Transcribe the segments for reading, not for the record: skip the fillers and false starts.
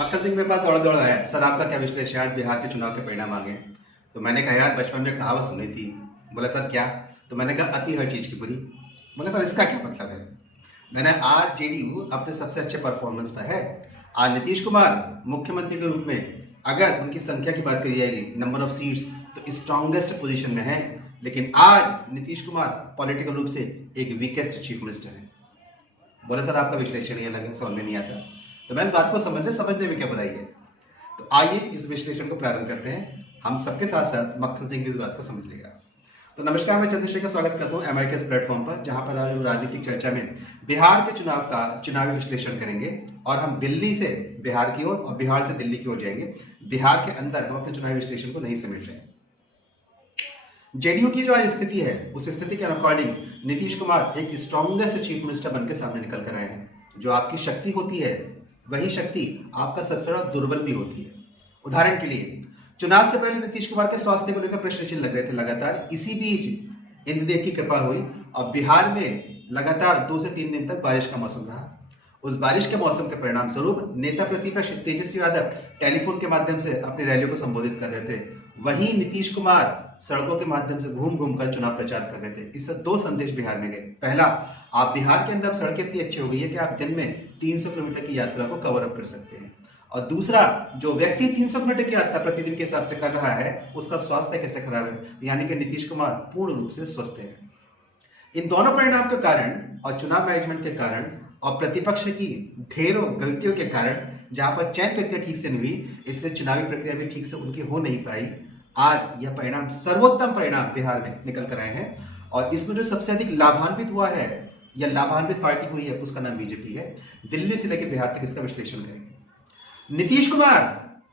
मक्खन सिंह मेरे पास दौड़ा दौड़ा है सर, आपका क्या विश्लेषण बिहार के चुनाव के परिणाम आ गए। तो मैंने कहा यार बचपन में कहावत सुनी थी। बोला सर क्या? तो मैंने कहा अति हर चीज की बुरी। बोला सर इसका क्या मतलब है? मैंने आज जेडीयू अपने सबसे अच्छे परफॉर्मेंस पर है। आज नीतीश कुमार मुख्यमंत्री के रूप में अगर उनकी संख्या की बात करी जाएगी, नंबर ऑफ सीट्स, तो स्ट्रॉन्गेस्ट पोजीशन में है। लेकिन आज नीतीश कुमार पॉलिटिकल रूप से एक वीकेस्ट चीफ मिनिस्टर है। बोले सर आपका विश्लेषण ये लगे समझ में नहीं आता। तो मैं इस बात को समझने में क्या बुराई है। तो आइए इस विश्लेषण को प्रारंभ करते हैं। हम सबके साथ साथ मक्खन सिंह भी इस बात को समझ लेगा। तो नमस्कार, मैं चंद्रशेखर स्वागत करता हूं एमआई के इस प्लेटफॉर्म पर, जहां पर आज हम राजनीतिक चर्चा में बिहार के चुनाव का चुनावी विश्लेषण करेंगे। और हम दिल्ली से बिहार की ओर और बिहार से दिल्ली की ओर जाएंगे। बिहार के अंदर हम अपने चुनावी विश्लेषण को नहीं समेट रहे हैं। जेडीयू की जो आज स्थिति है, उस स्थिति के अकॉर्डिंग नीतीश कुमार एक स्ट्रॉन्गेस्ट चीफ मिनिस्टर बनकर सामने निकल कर आए हैं। जो आपकी शक्ति होती है, वही शक्ति आपका सबसे बड़ा दुर्बल भी होती है। उदाहरण के लिए, चुनाव से पहले नीतीश कुमार के स्वास्थ्य को लेकर प्रश्न चिन्ह लग रहे थे लगातार। इसी बीच इंद्रदेव की कृपा हुई और बिहार में लगातार 2 से 3 दिन तक बारिश का मौसम रहा। उस बारिश के मौसम के परिणाम स्वरूप नेता प्रतिपक्ष तेजस्वी यादव टेलीफोन के माध्यम से अपनी रैलियों को संबोधित कर रहे थे। वहीं नीतीश कुमार सड़कों के माध्यम से घूम घूम कर चुनाव प्रचार कर रहे थे। इससे 2 संदेश बिहार में गए। पहला, आप बिहार के अंदर सड़कें इतनी अच्छी हो गई है कि आप दिन में 300 किलोमीटर की यात्रा को कवर अप कर सकते हैं। और दूसरा, जो व्यक्ति 300 किलोमीटर की यात्रा प्रतिदिन के हिसाब से कर रहा है, उसका स्वास्थ्य कैसे खराब है, यानी कि नीतीश कुमार पूर्ण रूप से स्वस्थ है। इन दोनों परिणाम के कारण और चुनाव मैनेजमेंट के कारण और प्रतिपक्ष की ढेरों गलतियों के कारण, जहां पर चयन प्रक्रिया ठीक से नहीं हुई, इसलिए चुनावी प्रक्रिया भी ठीक से उनकी हो नहीं पाई। आज यह परिणाम सर्वोत्तम परिणाम बिहार में निकल कर आए हैं। और इसमें जो सबसे अधिक लाभान्वित हुआ है या लाभान्वित पार्टी हुई है, उसका नाम बीजेपी है। दिल्ली से लेकर बिहार तक इसका विश्लेषण करेंगे। नीतीश कुमार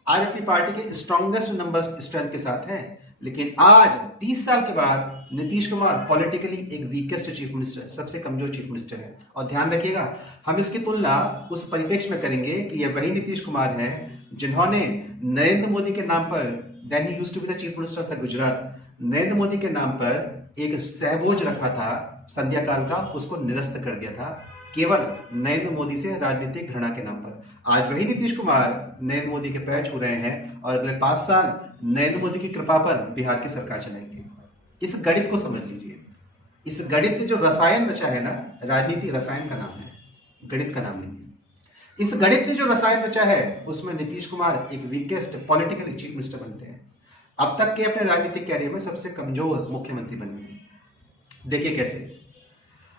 आज अपनी पार्टी के स्ट्रॉन्गेस्ट नंबर स्ट्रेंथ के साथ हैं, लेकिन आज 30 साल के बाद नीतीश कुमार पॉलिटिकली एक वीकेस्ट चीफ मिनिस्टर, सबसे कमजोर चीफ मिनिस्टर है। और ध्यान रखिएगा, हम इसकी तुलना उस परिप्रेक्ष्य में करेंगे कि यह वही नीतीश कुमार है जिन्होंने नरेंद्र मोदी के नाम पर, then he used to be the chief minister of Gujarat, Narendra Modi के नाम पर एक सहभोज रखा था संध्या काल का, उसको निरस्त कर दिया था केवल नरेंद्र मोदी से राजनीतिक घृणा के नाम पर। आज वही नीतीश कुमार नरेंद्र मोदी के पैर छू रहे हैं और अगले 5 साल नरेंद्र मोदी की कृपा पर बिहार की सरकार चलाएंगे। इस गणित को समझ लीजिए। इस गणित जो रसायन रचा है ना, राजनीति रसायन का नाम है, गणित का नाम नहीं है। इस गणित ने जो रसायन रचा है, उसमें नीतीश कुमार एक वीकेस्ट पॉलिटिकल चीफ मिनिस्टर बनते हैं। अब तक के अपने राजनीतिक कैरियर में सबसे कमजोर मुख्यमंत्री बन गए। देखिए कैसे।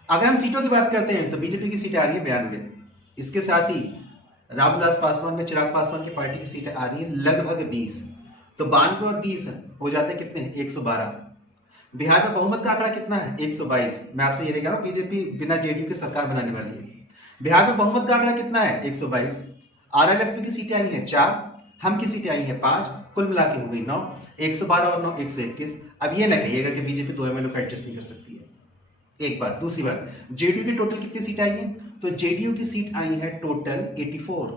अगर हम सीटों की बात करते हैं तो बीजेपी की सीटें आ रही है 92। इसके साथ ही रामविलास पासवान में चिराग पासवान की पार्टी की सीटें आ रही है लगभग 20। तो 92 और 20 हो जाते हैं कितने? 112। बिहार में बहुमत का आंकड़ा कितना है? 122। मैं आपसे ये कह रहा हूं, बीजेपी बिना जेडीयू की सरकार बनाने वाली है। बिहार में बहुमत का आंकड़ा कितना है? 122। आरएलएसपी की सीटें आई हैं 4, हम की सीटें आई हैं 5, कुल मिला के हो गई 9। 112 और 9 121। अब ये ना कहिएगा कि बीजेपी 2 एमएलए को एडजस्ट नहीं कर सकती है। एक बात। दूसरी बात, जेडीयू की टोटल कितनी सीट आई है? तो जेडीयू की सीट आई है टोटल 84।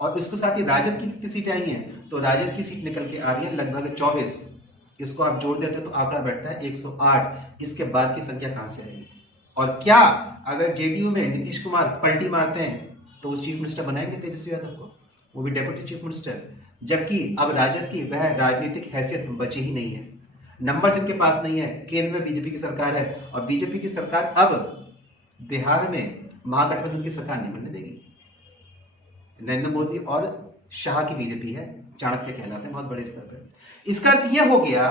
और इसके साथ ही राजद की कितनी सीटें आई हैं? तो राजद की सीट निकल के आ रही है लगभग 24। इसको आप जोड़ देते तो आंकड़ा बैठता है 108। इसके बाद की संख्या कहां से आएगी? और क्या अगर जेडीयू में नीतीश कुमार पलटी मारते हैं तो वो चीफ मिनिस्टर बनाएंगे तेजस्वी यादव को, वो भी डेप्यूटी चीफ मिनिस्टर? जबकि अब राजद की वह राजनीतिक हैसियत बची ही नहीं है, नंबर्स इनके पास नहीं है। केंद्र में बीजेपी की सरकार है और बीजेपी की सरकार अब बिहार में महागठबंधन की सरकार नहीं बनने देगी। नरेंद्र मोदी और शाह की बीजेपी है, चाणक्य कहलाते हैं बहुत बड़े स्तर पर। इसका अर्थ यह हो गया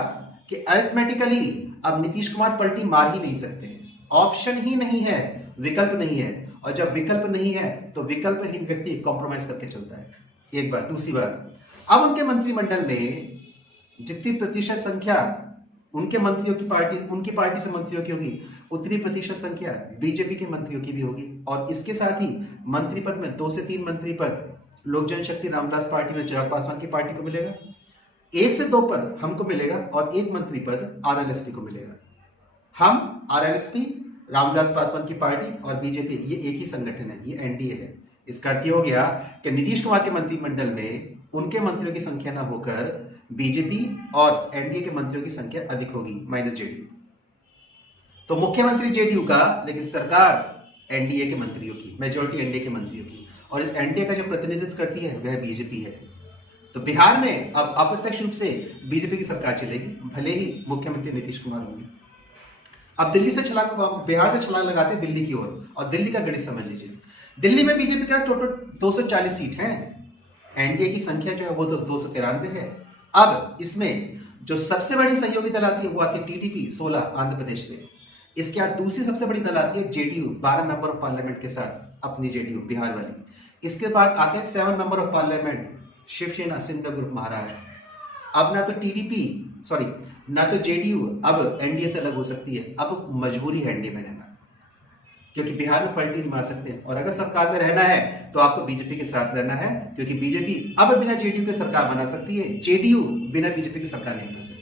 कि अरिथमेटिकली अब नीतीश कुमार पलटी मार ही नहीं सकते। ऑप्शन ही नहीं है, विकल्प नहीं है। और जब विकल्प नहीं है तो विकल्पहीन व्यक्ति कॉम्प्रोमाइज करके चलता है। एक बात। दूसरी बात, अब उनके मंत्रिमंडल में जितनी प्रतिशत संख्या उनके मंत्रियों की पार्टी, उनकी पार्टी से मंत्रियों की होगी, उतनी प्रतिशत संख्या बीजेपी के मंत्रियों की भी होगी। और इसके साथ ही मंत्री पद में 2 से 3 मंत्री पद लोक जनशक्ति रामविलास पार्टी में चिराग पासवान की पार्टी को मिलेगा, 1 से 2 पद हमको मिलेगा और 1 मंत्री पद आरएलएसपी को मिलेगा। हम, आरएलएसपी, रामविलास पासवान की पार्टी और बीजेपी, ये एक ही संगठन है, ये एनडीए है। इसका अर्थ हो गया कि नीतीश कुमार के मंत्रिमंडल में उनके मंत्रियों की संख्या ना होकर बीजेपी और एनडीए के मंत्रियों की संख्या अधिक होगी, माइनस जेडीयू। तो मुख्यमंत्री जेडीयू का, लेकिन सरकार एनडीए के मंत्रियों की, मेजोरिटी एनडीए के मंत्रियों की। और इस एनडीए का जो प्रतिनिधित्व करती है वह बीजेपी है। तो बिहार में अब अप्रत्यक्ष रूप से बीजेपी की सरकार चलेगी, भले ही मुख्यमंत्री नीतीश कुमार होंगे। अब दिल्ली से छलांग, बिहार से छलांग लगाते दिल्ली की ओर, और दिल्ली का गणित समझ लीजिए। दिल्ली में बीजेपी के पास टोटल 240 सीट हैं, एनडीए की संख्या जो है वो तो 293 है। अब इसमें जो सबसे बड़ी सहयोगी दल आती है वो आती है टीडीपी 16 आंध्र प्रदेश से। इसके बाद दूसरी सबसे बड़ी दल आती है जेडीयू 12 मेंबर ऑफ पार्लियामेंट के साथ, अपनी जेडीयू बिहार वाली। इसके बाद आते हैं 7 member of parliament Shiv Sena Shinde group Maharashtra. अब ना तो टीडीपी सॉरी ना तो जेडीयू अब एनडीए से अलग हो सकती है, अब मजबूरी है एनडीए में रहना, क्योंकि बिहार में पलटी नहीं मार सकते। और अगर सरकार में रहना है तो आपको बीजेपी के साथ रहना है, क्योंकि बीजेपी अब बिना जेडीयू के सरकार बना सकती है, जेडीयू बिना बीजेपी की सरकार नहीं बना सकती।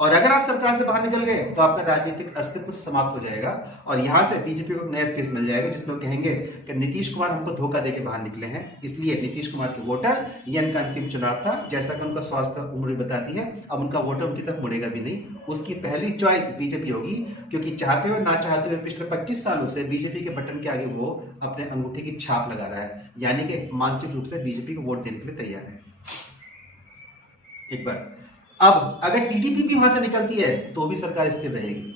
और अगर आप सरकार से बाहर निकल गए तो आपका राजनीतिक अस्तित्व समाप्त हो जाएगा, और यहां से बीजेपी को नया स्पेस मिल जाएगा जिसमें वो कहेंगे कि नीतीश कुमार हमको धोखा देके बाहर निकले हैं, इसलिए नीतीश कुमार के वोटर, ये इनका अंतिम चुनाव था, जैसा कि उनका स्वास्थ्य उम्र बताती है, अब उनका वोटर उनकी तरफ मुड़ेगा भी नहीं, उसकी पहली चॉइस बीजेपी होगी। क्योंकि चाहते हुए ना चाहते हुए पिछले 25 सालों से बीजेपी के बटन के आगे वो अपने अंगूठे की छाप लगा रहा है, यानी कि मानसिक रूप से बीजेपी को वोट देने के लिए तैयार है। एक बार अब अगर टीडीपी भी वहां से निकलती है तो भी सरकार स्थिर रहेगी,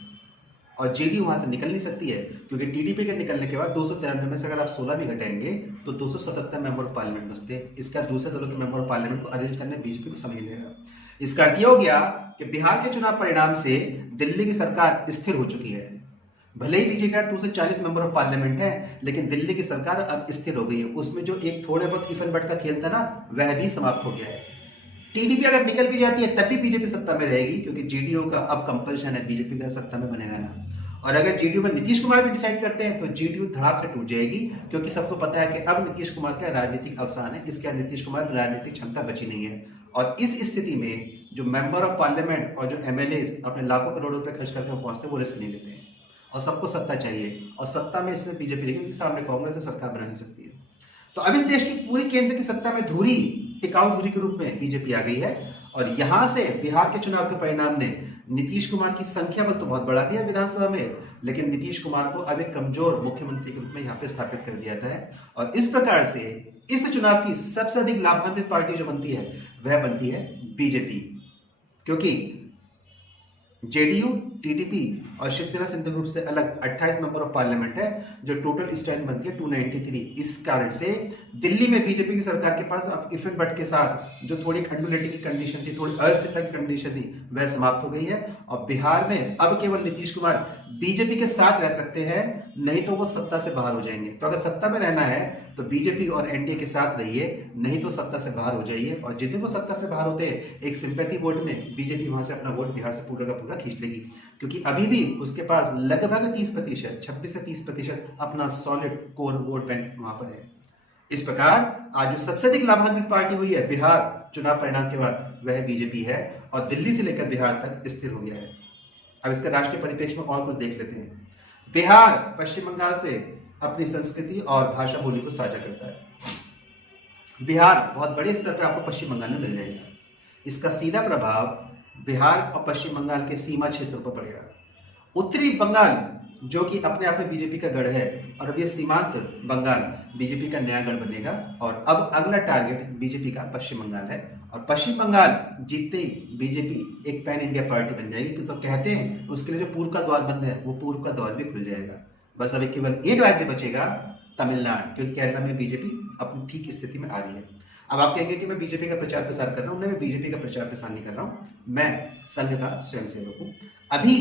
और जेडीयू वहां से निकल नहीं सकती है, क्योंकि टीडीपी के निकलने के बाद 293 में से अगर आप 16 भी घटाएंगे तो 277 मेंबर ऑफ पार्लियामेंट बचते हैं। इसका दूसरे दलों के मेंबर ऑफ पार्लियामेंट को अरेंज करने बीजेपी को समय लेगा। इसका अर्थ यह हो गया कि बिहार के चुनाव परिणाम से दिल्ली की सरकार स्थिर हो चुकी है। भले ही बीजेपी का 240 मेंबर ऑफ पार्लियामेंट है, लेकिन दिल्ली की सरकार अब स्थिर हो गई है। उसमें जो एक थोड़े बहुत इफ एंड बट का खेल था ना, वह भी समाप्त हो गया है। टीडीपी अगर निकल भी जाती है तब भी बीजेपी सत्ता में रहेगी, क्योंकि जेडीयू का अब कंपल्शन है बीजेपी का सत्ता में बने रहना। और अगर जेडीयू में नीतीश कुमार भी डिसाइड करते हैं तो जेडीयू धड़ाक से टूट जाएगी, क्योंकि सबको पता है कि अब नीतीश कुमार का राजनीतिक अवसान है, इसके बाद नीतीश कुमार की राजनीतिक क्षमता बची नहीं है। और इस स्थिति में जो मेंबर ऑफ पार्लियामेंट और जो एमएलए अपने लाखों करोड़ों रुपए खर्च करके पहुंचते हैं वो रिस्क नहीं लेते हैं, और सबको सत्ता चाहिए, और सत्ता में इसमें बीजेपी रहेगी, सामने कांग्रेस से सरकार बना नहीं सकती है। तो अब इस देश की पूरी केंद्र की सत्ता में धुरी, टिकाऊ धुरी के रूप में बीजेपी आ गई है। और यहां से बिहार के चुनाव के परिणाम ने नीतीश कुमार की संख्या बल तो बहुत बढ़ा दिया विधानसभा में, लेकिन नीतीश कुमार को अब एक कमजोर मुख्यमंत्री के रूप में यहां पे स्थापित कर दिया जाता है। और इस प्रकार से इस चुनाव की सबसे अधिक लाभान्वित पार्टी जो बनती है वह बनती है बीजेपी, क्योंकि जेडीयू, टीडीपी और शिवसेना सिंध ग्रुप से अलग 28 मेंबर ऑफ पार्लियामेंट है, जो टोटल स्ट्रेंथ बनती है 293। इस कारण से दिल्ली में बीजेपी की सरकार के पास अब इफ एंड बट के साथ जो थोड़ी खंडुलेटी की कंडीशन थी, थोड़ी अस्थिरता की कंडीशन थी, वह समाप्त हो गई है। और बिहार में अब केवल नीतीश कुमार बीजेपी के साथ रह सकते हैं, नहीं तो वो सत्ता से बाहर हो जाएंगे। तो अगर सत्ता में रहना है तो बीजेपी और एनडीए के साथ रहिए, नहीं तो सत्ता से बाहर हो जाइए। और जितने वो सत्ता से बाहर होते हैं, एक सिंपैथी वोट में बीजेपी वहां से अपना वोट बिहार से पूरा का पूरा खींच लेगी, क्योंकि अभी भी उसके पास लगभग 30%, 26 से 30% अपना सॉलिड कोर वोट बैंक वहां पर है। इस प्रकार आज जो सबसे अधिक लाभान्वित पार्टी हुई है बिहार चुनाव परिणाम के बाद, वह बीजेपी है, और दिल्ली से लेकर बिहार तक स्थिर हो गया है। अब इसका राष्ट्रीय परिप्रेक्ष्य में और कुछ देख लेते हैं। बिहार पश्चिम बंगाल से अपनी संस्कृति और भाषा बोली को साझा करता है। बिहार बहुत बड़े स्तर पर आपको पश्चिम बंगाल में मिल जाएगा। इसका सीधा प्रभाव बिहार और पश्चिम बंगाल के सीमा क्षेत्रों पर पड़ेगा। उत्तरी बंगाल जो कि अपने आप में बीजेपी का गढ़ है, और अब ये सीमांत बंगाल बीजेपी का नया गढ़ बनेगा। और अब अगला टारगेट बीजेपी का पश्चिम बंगाल है, और पश्चिम बंगाल जीतते ही बीजेपी एक पैन इंडिया पार्टी बन जाएगी। तो कहते हैं उसके लिए जो पूर्व का द्वार बंद है, वो पूर्व का द्वार भी खुल जाएगा। बस अभी केवल एक राज्य बचेगा, तमिलनाडु, क्योंकि केरला में बीजेपी अपनी ठीक स्थिति में आ रही है। अब आप कहेंगे कि मैं बीजेपी का प्रचार प्रसार कर रहा हूं। नहीं, मैं बीजेपी का प्रचार प्रसार नहीं कर रहा हूं, मैं संघ का स्वयंसेवक हूं। अभी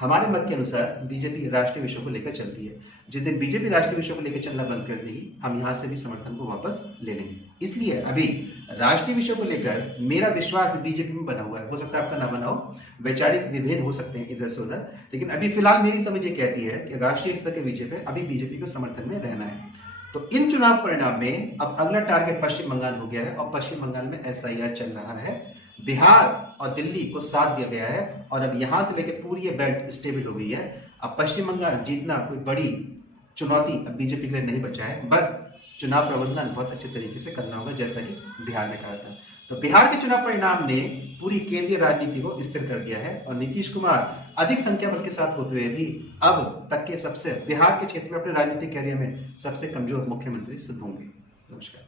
हमारे मत के अनुसार बीजेपी राष्ट्रीय विषयों को लेकर चलती है। जिस दिन बीजेपी राष्ट्रीय विषयों को लेकर चलना बंद कर देगी, हम यहां से भी समर्थन को वापस ले लेंगे। इसलिए अभी राष्ट्रीय विषयों को लेकर मेरा विश्वास बीजेपी में बना हुआ है। हो सकता है आपका ना बना हो, वैचारिक विभेद हो सकते हैं इधर से उधर, लेकिन अभी फिलहाल मेरी समझ ये कहती है कि राष्ट्रीय स्तर के बीजेपी अभी बीजेपी को समर्थन में रहना है। तो इन चुनाव परिणाम में अब अगला टारगेट पश्चिम बंगाल हो गया है, और पश्चिम बंगाल में एसआईआर चल रहा है। बिहार और दिल्ली को साथ दिया गया है, और अब यहां से लेकर पूरी ये बेल्ट स्टेबल हो गई है। अब पश्चिम बंगाल जीतना कोई बड़ी चुनौती अब बीजेपी के लिए नहीं बचा है। बस चुनाव प्रबंधन बहुत अच्छे तरीके से करना होगा, जैसा कि बिहार में कहा था। तो बिहार के चुनाव परिणाम ने पूरी केंद्रीय राजनीति को स्थिर कर दिया है और नीतीश कुमार अधिक संख्या बल के साथ होते हुए भी अब तक के सबसे बिहार के क्षेत्र में अपने राजनीतिक कैरियर में सबसे कमजोर मुख्यमंत्री सिद्ध होंगे। नमस्कार।